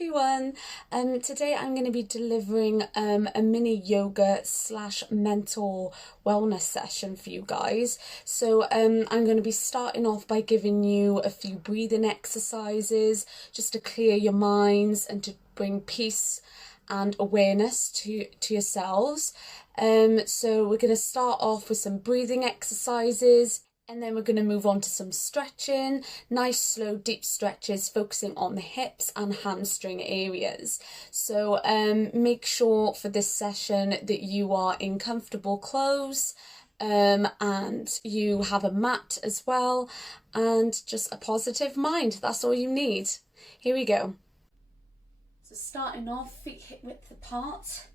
everyone. Today I'm going to be delivering a mini yoga / mental wellness session for you guys. So I'm going to be starting off by giving you a few breathing exercises just to clear your minds and to bring peace and awareness to yourselves. So we're going to start off with some breathing exercises. And then we're going to move on to some stretching, nice slow deep stretches focusing on the hips and hamstring areas. So make sure for this session that you are in comfortable clothes and you have a mat as well and just a positive mind. That's all you need. Here we go. So starting off, feet hip width apart.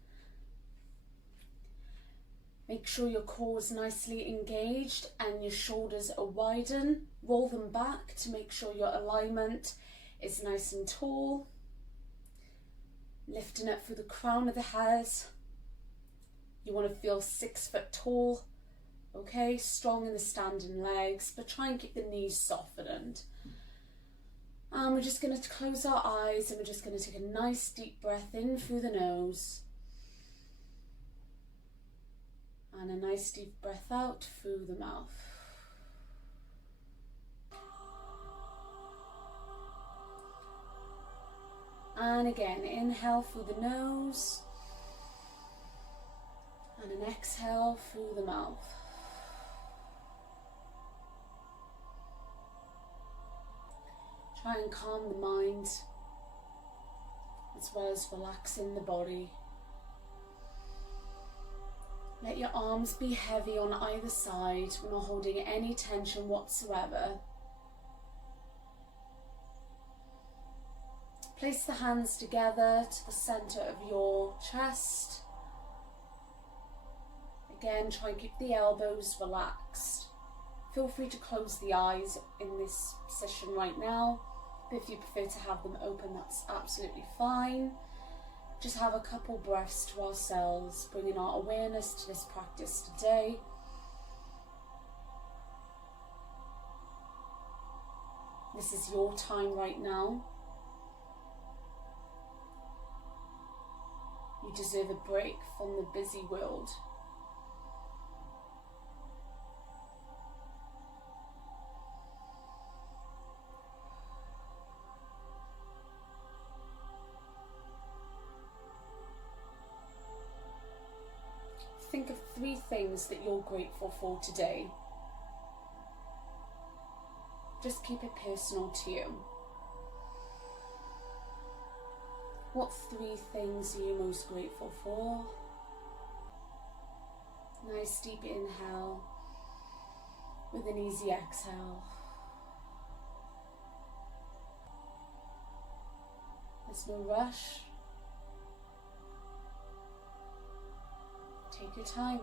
Make sure your core is nicely engaged and your shoulders are widened. Roll them back to make sure your alignment is nice and tall. Lifting up through the crown of the head. You want to feel 6 foot tall. Okay, strong in the standing legs, but try and keep the knees softened. And we're just going to close our eyes and we're just going to take a nice deep breath in through the nose. And a nice deep breath out through the mouth. And again, inhale through the nose. And an exhale through the mouth. Try and calm the mind as well as relaxing the body. Let your arms be heavy on either side. We're not holding any tension whatsoever. Place the hands together to the center of your chest. Again, try and keep the elbows relaxed. Feel free to close the eyes in this position right now. If you prefer to have them open, that's absolutely fine. Just have a couple breaths to ourselves, bringing our awareness to this practice today. This is your time right now. You deserve a break from the busy world. Think of 3 things that you're grateful for today. Just keep it personal to you. What 3 things are you most grateful for? Nice deep inhale with an easy exhale. There's no rush. Take your time.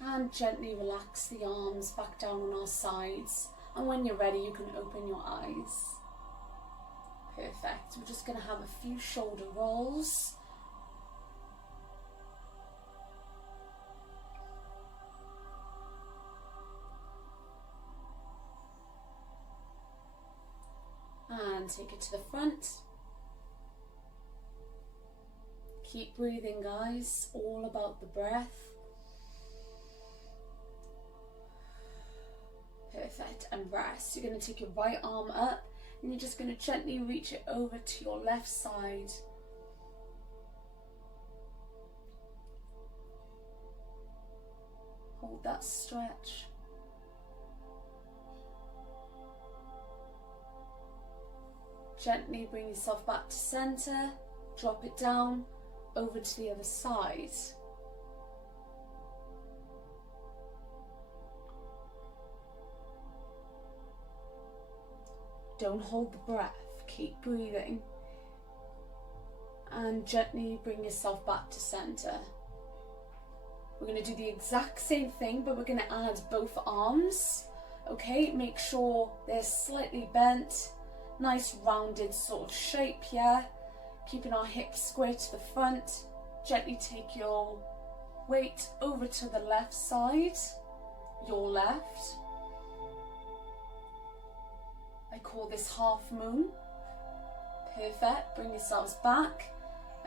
And gently relax the arms back down on our sides. And when you're ready, you can open your eyes. Perfect. We're just going to have a few shoulder rolls. And take it to the front. Keep breathing, guys. All about the breath. Perfect. And rest. You're going to take your right arm up and you're just going to gently reach it over to your left side. Hold that stretch. Gently bring yourself back to center, drop it down, over to the other side. Don't hold the breath, keep breathing. And gently bring yourself back to center. We're going to do the exact same thing, but we're going to add both arms. Okay, make sure they're slightly bent. Nice rounded sort of shape here. Keeping our hips square to the front. Gently take your weight over to the left side. Your left. call this half moon. Perfect. Bring yourselves back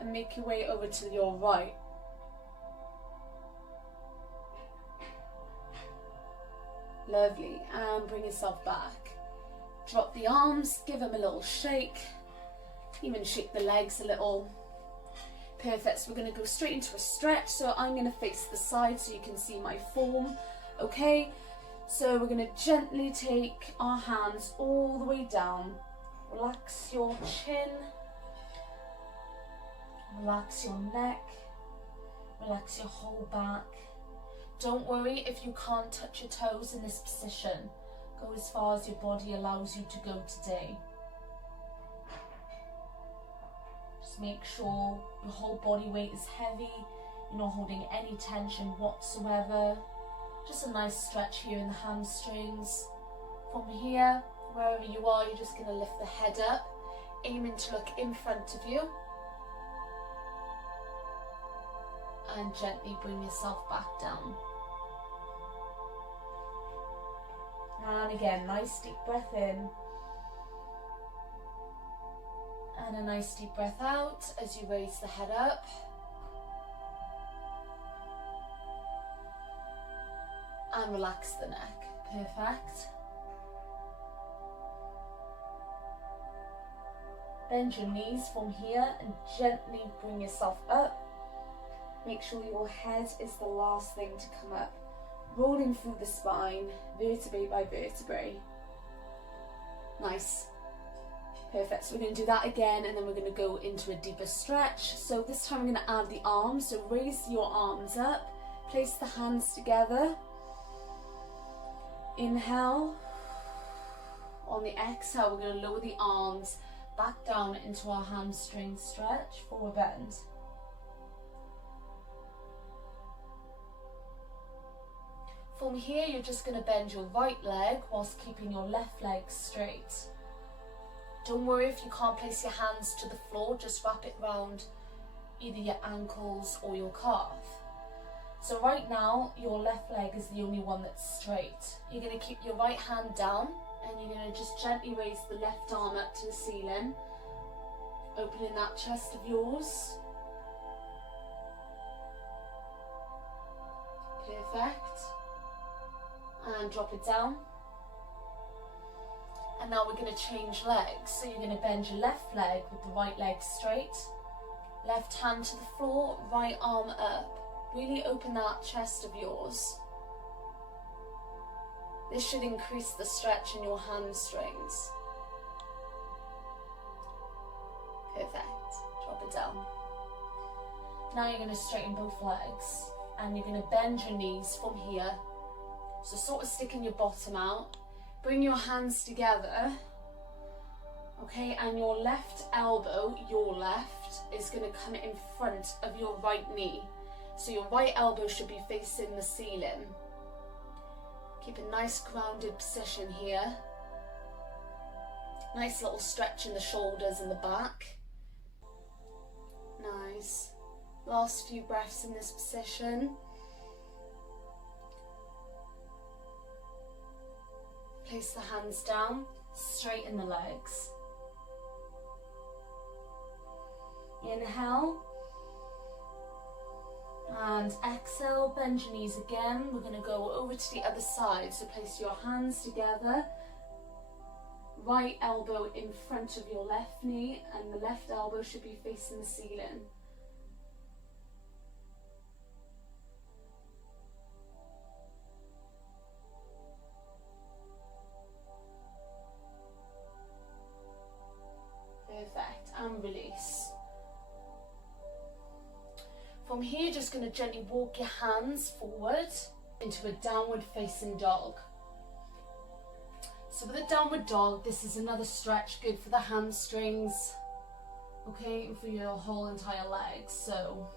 and make your way over to your right. Lovely. And bring yourself back. Drop the arms, give them a little shake. Even shake the legs a little. Perfect. So we're going to go straight into a stretch. So I'm going to face the side so you can see my form. Okay. So we're going to gently take our hands all the way down. Relax your chin. Relax your neck. Relax your whole back. Don't worry if you can't touch your toes in this position. Go as far as your body allows you to go today. Just make sure your whole body weight is heavy. You're not holding any tension whatsoever. Just a nice stretch here in the hamstrings. From here, wherever you are, you're just going to lift the head up, aiming to look in front of you. And gently bring yourself back down. And again, nice deep breath in. And a nice deep breath out as you raise the head up. And relax the neck. Perfect. Bend your knees from here and gently bring yourself up. Make sure your head is the last thing to come up. Rolling through the spine, vertebrae by vertebrae. Nice. Perfect. So we're going to do that again, and then we're going to go into a deeper stretch. So this time we're going to add the arms. So raise your arms up. Place the hands together. Inhale. On the exhale, we're going to lower the arms back down into our hamstring stretch, forward bend. From here, you're just going to bend your right leg whilst keeping your left leg straight. Don't worry if you can't place your hands to the floor, just wrap it round either your ankles or your calf. So right now, your left leg is the only one that's straight. You're going to keep your right hand down and you're going to just gently raise the left arm up to the ceiling, opening that chest of yours. Perfect. And drop it down. And now we're going to change legs. So you're going to bend your left leg with the right leg straight. Left hand to the floor, right arm up. Really open that chest of yours. This should increase the stretch in your hamstrings. Perfect. Drop it down. Now you're going to straighten both legs. And you're going to bend your knees from here. So sort of sticking your bottom out. Bring your hands together. Okay, and your left elbow, your left, is going to come in front of your right knee. So your right elbow should be facing the ceiling. Keep a nice grounded position here. Nice little stretch in the shoulders and the back. Nice. Last few breaths in this position. Place the hands down, straighten the legs. Inhale. And exhale, bend your knees again. We're going to go over to the other side. So place your hands together. Right elbow in front of your left knee and the left elbow should be facing the ceiling. Perfect, and release. From here, just going to gently walk your hands forward into a downward facing dog. So with a downward dog, this is another stretch, good for the hamstrings, okay, and for your whole entire leg. So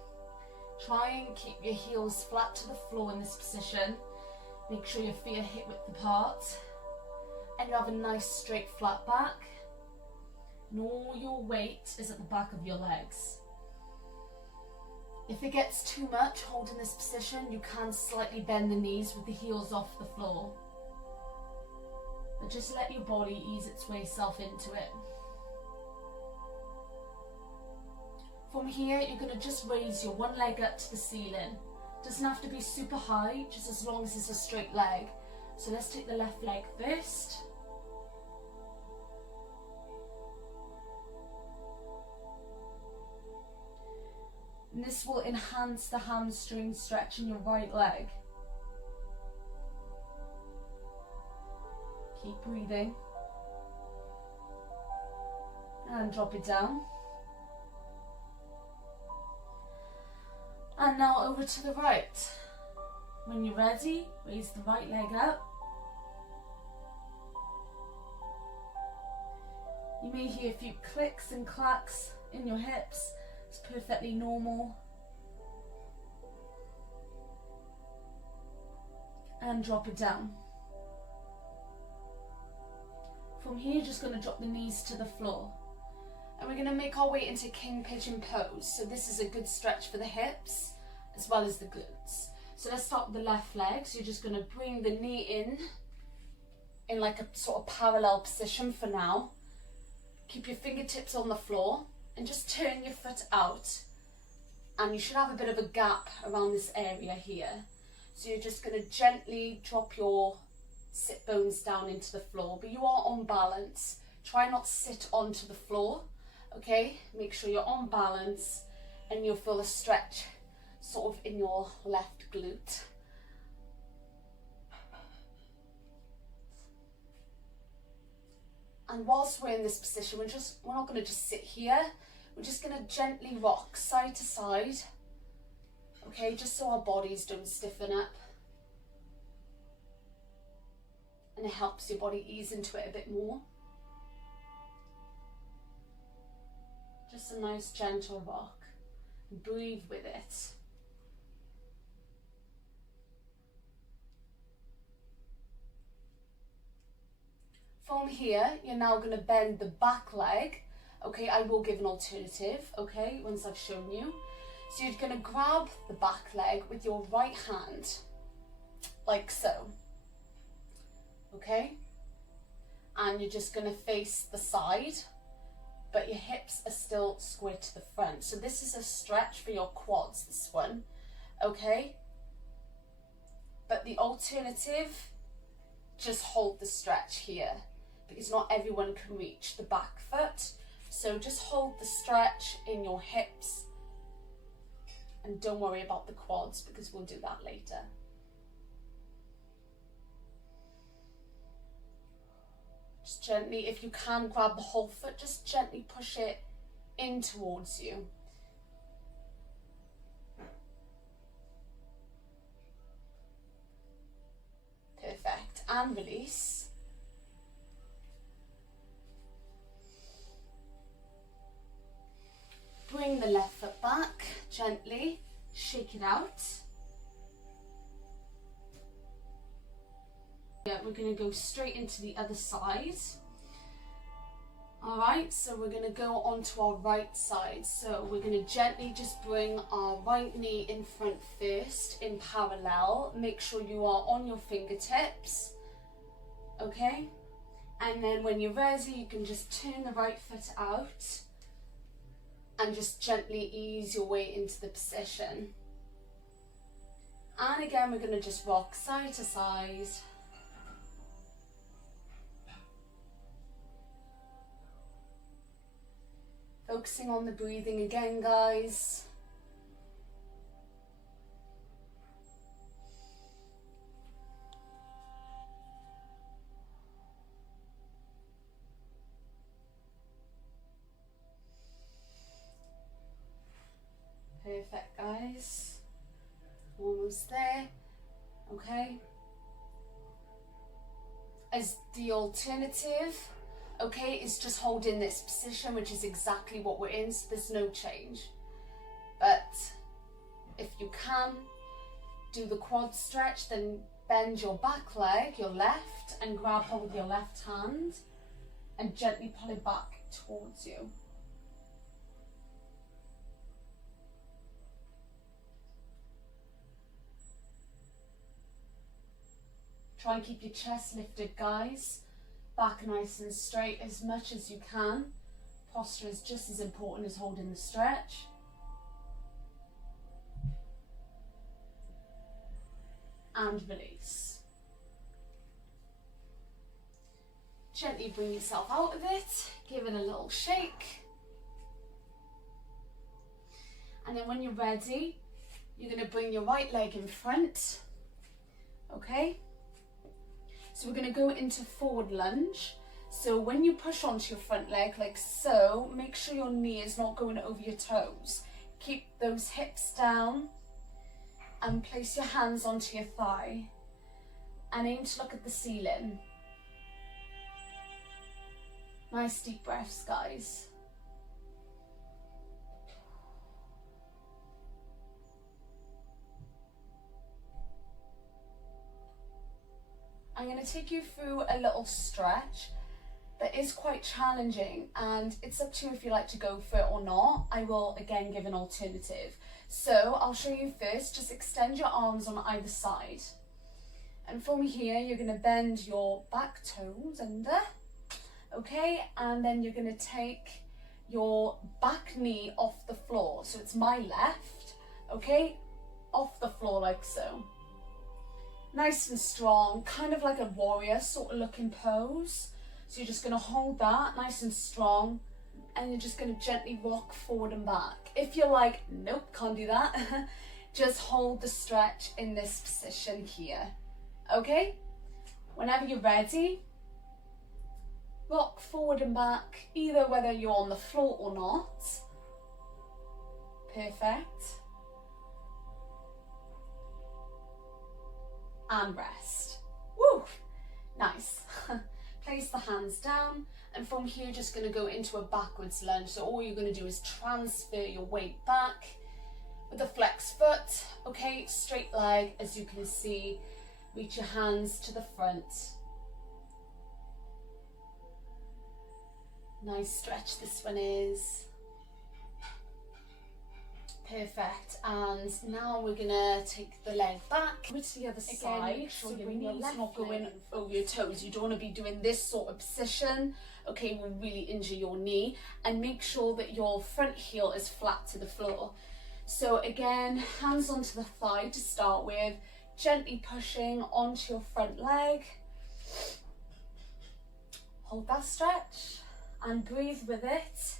try and keep your heels flat to the floor in this position. Make sure your feet are hip width apart, and you have a nice straight flat back. And all your weight is at the back of your legs. If it gets too much, holding this position, you can slightly bend the knees with the heels off the floor. but just let your body ease its way self into it. From here, you're going to just raise your one leg up to the ceiling. Doesn't have to be super high, just as long as it's a straight leg. So let's take the left leg first. And this will enhance the hamstring stretch in your right leg. Keep breathing. And drop it down. And now over to the right. When you're ready, raise the right leg up. You may hear a few clicks and clacks in your hips. It's perfectly normal. And drop it down. From here, just going to drop the knees to the floor. And we're going to make our way into king pigeon pose. So this is a good stretch for the hips as well as the glutes. So let's start with the left leg. So you're just going to bring the knee in like a sort of parallel position for now. Keep your fingertips on the floor and just turn your foot out. And you should have a bit of a gap around this area here. So you're just going to gently drop your sit bones down into the floor, but you are on balance. Try not to sit onto the floor, okay? Make sure you're on balance and you'll feel a stretch sort of in your left glute. And whilst we're in this position, we're not going to just sit here. We're just going to gently rock side to side, okay? Just so our bodies don't stiffen up. And it helps your body ease into it a bit more. Just a nice gentle rock. And breathe with it. From here, you're now going to bend the back leg. Okay, I will give an alternative, okay, once I've shown you. So you're going to grab the back leg with your right hand, like so. Okay, and you're just going to face the side, but your hips are still square to the front. So this is a stretch for your quads, this one, okay? But the alternative, just hold the stretch here, because not everyone can reach the back foot. So just hold the stretch in your hips, and don't worry about the quads, because we'll do that later. Just gently, if you can grab the whole foot, just gently push it in towards you. Perfect, and release. Bring the left foot back, gently, shake it out. Yeah, we're going to go straight into the other side. Alright, so we're going to go onto our right side. So we're going to gently just bring our right knee in front first, in parallel. Make sure you are on your fingertips. Okay? And then when you're ready, you can just turn the right foot out and just gently ease your way into the position. And again, we're going to just rock side to side. Focusing on the breathing again, guys. Perfect, guys. Almost there. Okay. As the alternative, okay, is just hold in this position, which is exactly what we're in, so there's no change. But if you can do the quad stretch, then bend your back leg, your left, and grab hold with your left hand and gently pull it back towards you. Try and keep your chest lifted, guys. Back nice and straight as much as you can. Posture is just as important as holding the stretch. And release. Gently bring yourself out of it. Give it a little shake. And then when you're ready, you're going to bring your right leg in front. Okay? So we're going to go into forward lunge. So when you push onto your front leg like so, make sure your knee is not going over your toes. Keep those hips down and place your hands onto your thigh and aim to look at the ceiling. Nice deep breaths, guys. I'm going to take you through a little stretch that is quite challenging, and it's up to you if you like to go for it or not. I will again give an alternative. So I'll show you first, just extend your arms on either side. And from here, you're going to bend your back toes under, okay? And then you're going to take your back knee off the floor. So it's my left, okay? Off the floor like so. Nice and strong, kind of like a warrior sort of looking pose. So you're just going to hold that nice and strong, and you're just going to gently rock forward and back. If you're like, nope, can't do that, just hold the stretch in this position here, okay? Whenever you're ready, rock forward and back, either whether you're on the floor or not. Perfect. And rest. Woo! Nice. Place the hands down, and from here just going to go into a backwards lunge. So all you're going to do is transfer your weight back with a flexed foot, okay? Straight leg, as you can see. Reach your hands to the front. Nice stretch this one is. Perfect. And now we're gonna take the leg back to the other side. Make sure your knees not going over your toes. You don't want to be doing this sort of position. Okay, will really injure your knee. And make sure that your front heel is flat to the floor. So again, hands onto the thigh to start with. Gently pushing onto your front leg. Hold that stretch and breathe with it.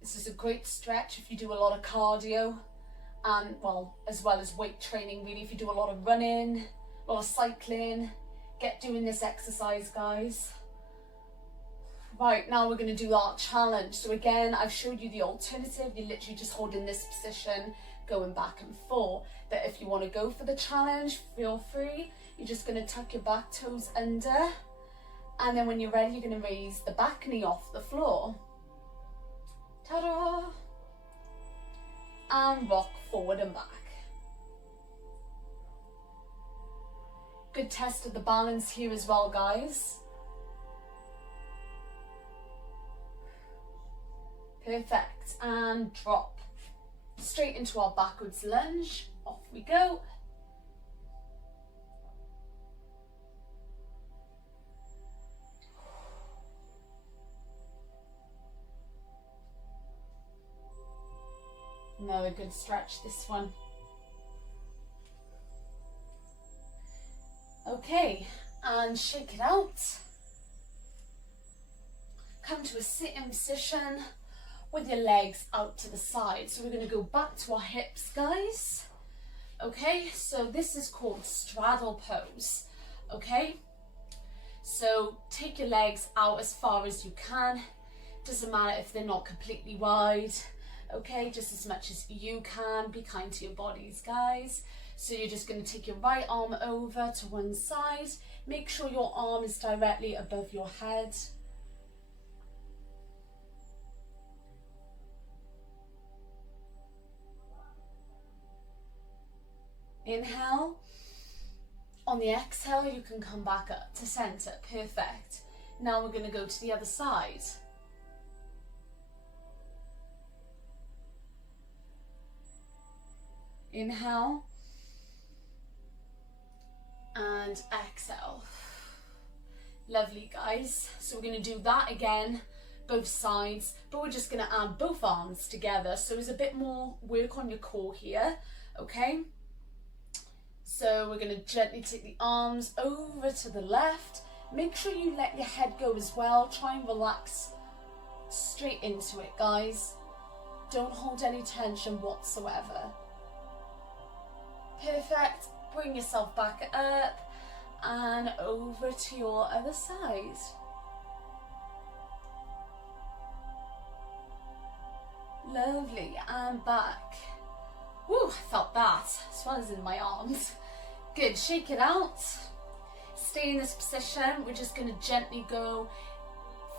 This is a great stretch if you do a lot of cardio, and well, as well as weight training really. If you do a lot of running, a lot of cycling, get doing this exercise, guys. Right, now we're going to do our challenge. So again, I've showed you the alternative. You literally just hold in this position, going back and forth. But if you want to go for the challenge, feel free. You're just going to tuck your back toes under, and then when you're ready, you're going to raise the back knee off the floor. Ta-da! And rock forward and back. Good test of the balance here as well, guys. Perfect. And drop. Straight into our backwards lunge. Off we go. Another good stretch, this one. Okay, and shake it out. Come to a sitting position with your legs out to the side. So we're going to go back to our hips, guys. Okay, so this is called straddle pose. Okay, so take your legs out as far as you can. Doesn't matter if they're not completely wide. Okay, just as much as you can. Be kind to your bodies, guys. So you're just going to take your right arm over to one side. Make sure your arm is directly above your head. Inhale. On the exhale, you can come back up to center. Perfect. Now we're going to go to the other side. Inhale and exhale. Lovely, guys. So we're going to do that again, both sides, but we're just going to add both arms together. So there's a bit more work on your core here, okay? So we're going to gently take the arms over to the left. Make sure you let your head go as well. Try and relax straight into it, guys. Don't hold any tension whatsoever. Perfect. Bring yourself back up and over to your other side. Lovely, and back. Woo, I felt that, as well as in my arms. Good, shake it out. Stay in this position. We're just going to gently go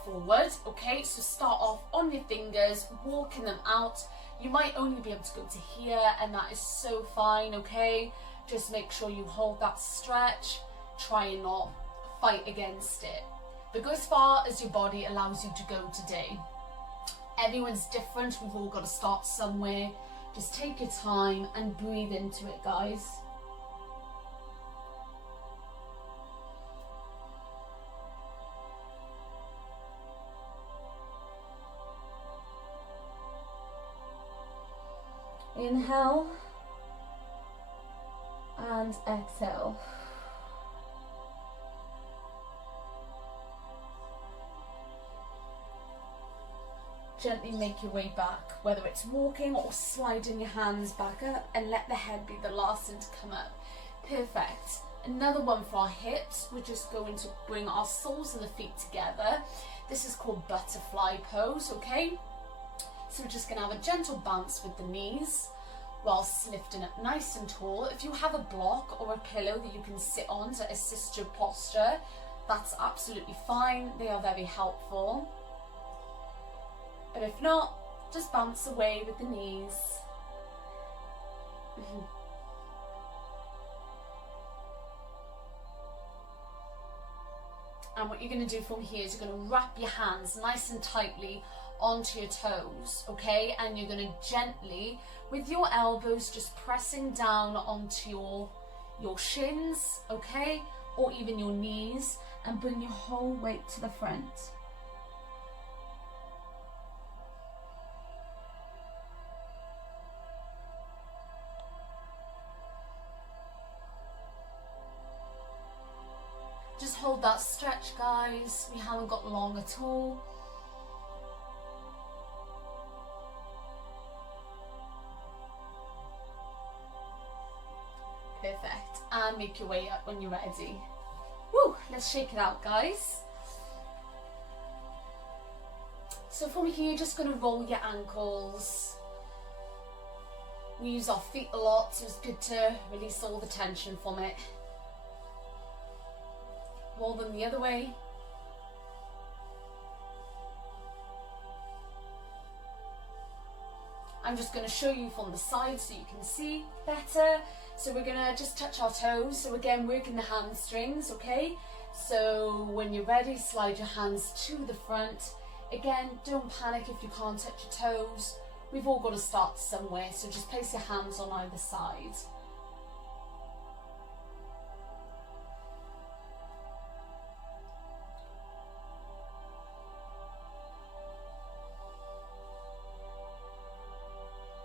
forward, okay? So start off on your fingers, walking them out. You might only be able to go to here, and that is so fine, okay? Just make sure you hold that stretch. Try and not fight against it. But go as far as your body allows you to go today. Everyone's different. We've all got to start somewhere. Just take your time and breathe into it, guys. Inhale and exhale. Gently make your way back, whether it's walking or sliding your hands back up, and let the head be the last thing to come up. Perfect. Another one for our hips. We're just going to bring our soles of the feet together. This is called butterfly pose, okay? So we're just going to have a gentle bounce with the knees whilst lifting up nice and tall. If you have a block or a pillow that you can sit on to assist your posture, that's absolutely fine. They are very helpful. But if not, just bounce away with the knees. And what you're going to do from here is you're going to wrap your hands nice and tightly onto your toes, okay? And you're going to gently, with your elbows, just pressing down onto your shins, okay? Or even your knees, and bring your whole weight to the front. Just hold that stretch, guys. We haven't got long at all. Perfect. And make your way up when you're ready. Woo! Let's shake it out, guys. So from here, you're just going to roll your ankles. We use our feet a lot, so it's good to release all the tension from it. Roll them the other way. I'm just going to show you from the side so you can see better. So we're going to just touch our toes. So again, working the hamstrings, okay? So when you're ready, slide your hands to the front. Again, don't panic if you can't touch your toes. We've all got to start somewhere, so just place your hands on either side.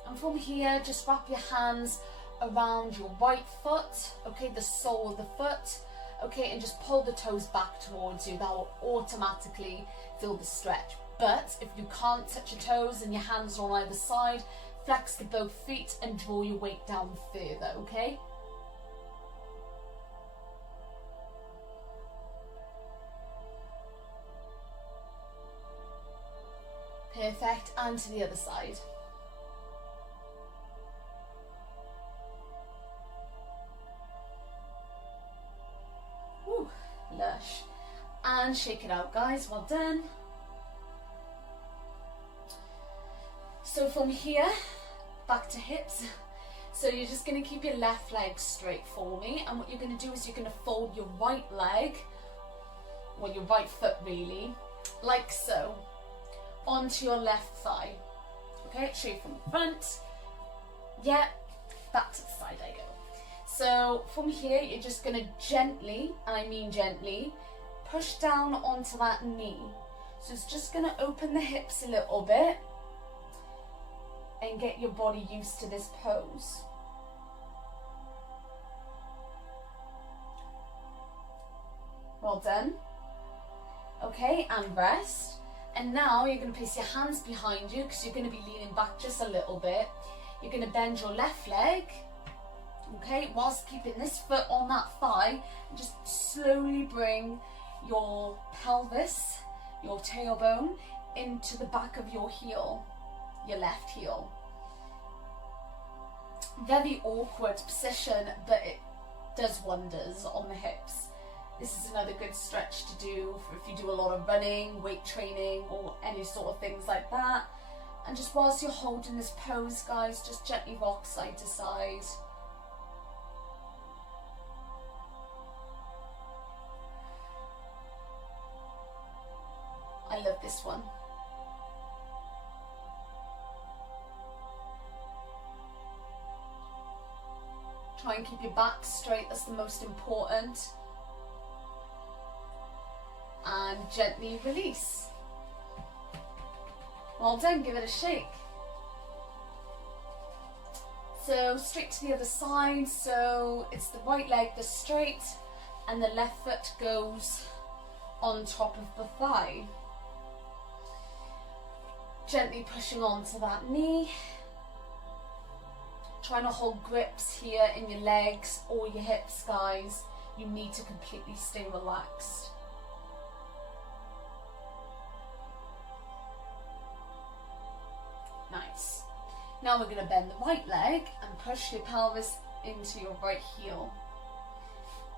And from here, just wrap your hands around your right foot, okay, the sole of the foot, okay, and just pull the toes back towards you. That will automatically feel the stretch. But if you can't touch your toes and your hands are on either side, flex the both feet and draw your weight down further, okay? Perfect, and to the other side. Woo, lush. And shake it out, guys, well done. So from here, back to hips. So you're just going to keep your left leg straight for me, and what you're going to do is you're going to fold your right leg, or your right foot really, like so, onto your left thigh. Okay, show you from the front. Yeah, back to the side I go. So from here, you're just going to gently, I mean gently, push down onto that knee. So it's just going to open the hips a little bit and get your body used to this pose. Well done. Okay, and rest. And now you're going to place your hands behind you because you're going to be leaning back just a little bit. You're going to bend your left leg, okay, whilst keeping this foot on that thigh, and just slowly bring your pelvis, your tailbone, into the back of your heel, your left heel. Very awkward position, but it does wonders on the hips. This is another good stretch to do if you do a lot of running, weight training, or any sort of things like that. And just whilst you're holding this pose, guys, just gently rock side to side. I love this one. Try and keep your back straight, that's the most important. And gently release. Well done, give it a shake. So straight to the other side, so it's the right leg that's straight and the left foot goes on top of the thigh. Gently pushing onto that knee. Trying to hold grips here in your legs or your hips, guys. You need to completely stay relaxed. Nice. Now we're going to bend the right leg and push your pelvis into your right heel.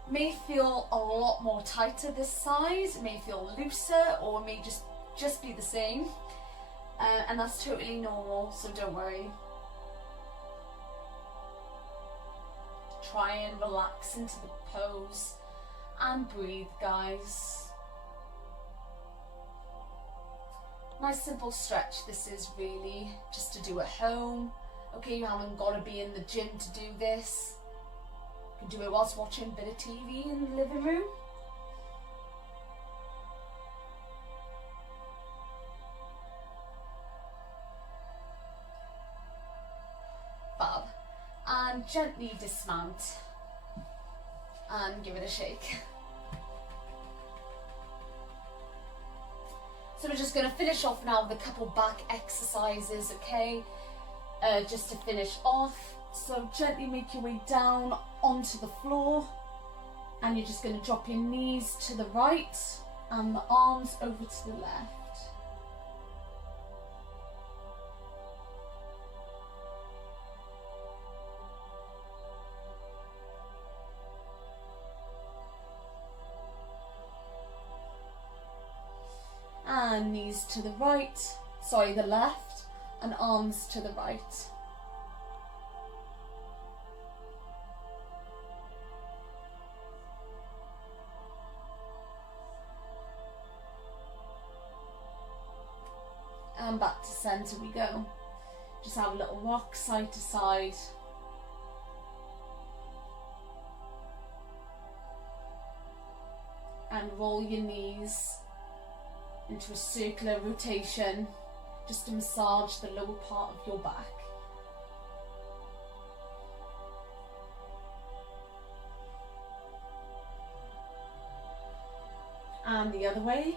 It may feel a lot more tighter this side, it may feel looser, or it may just be the same. And that's totally normal, so don't worry. Try and relax into the pose and breathe, guys. Nice simple stretch this is, really, just to do at home. Okay, you haven't got to be in the gym to do this. You can do it whilst watching a bit of TV in the living room. Fab. And gently dismount and give it a shake. So we're just going to finish off now with a couple back exercises, okay? Just to finish off. So gently make your way down onto the floor, and you're just going to drop your knees to the right and the arms over to the left. And knees to the right, the left, and arms to the right. And back to centre we go. Just have a little rock side to side. And roll your knees into a circular rotation, just to massage the lower part of your back. And the other way.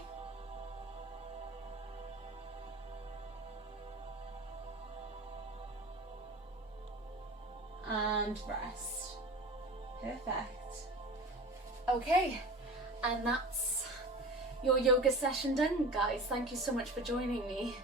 And rest. Perfect. Okay, and that's your yoga session done, guys. Thank you so much for joining me.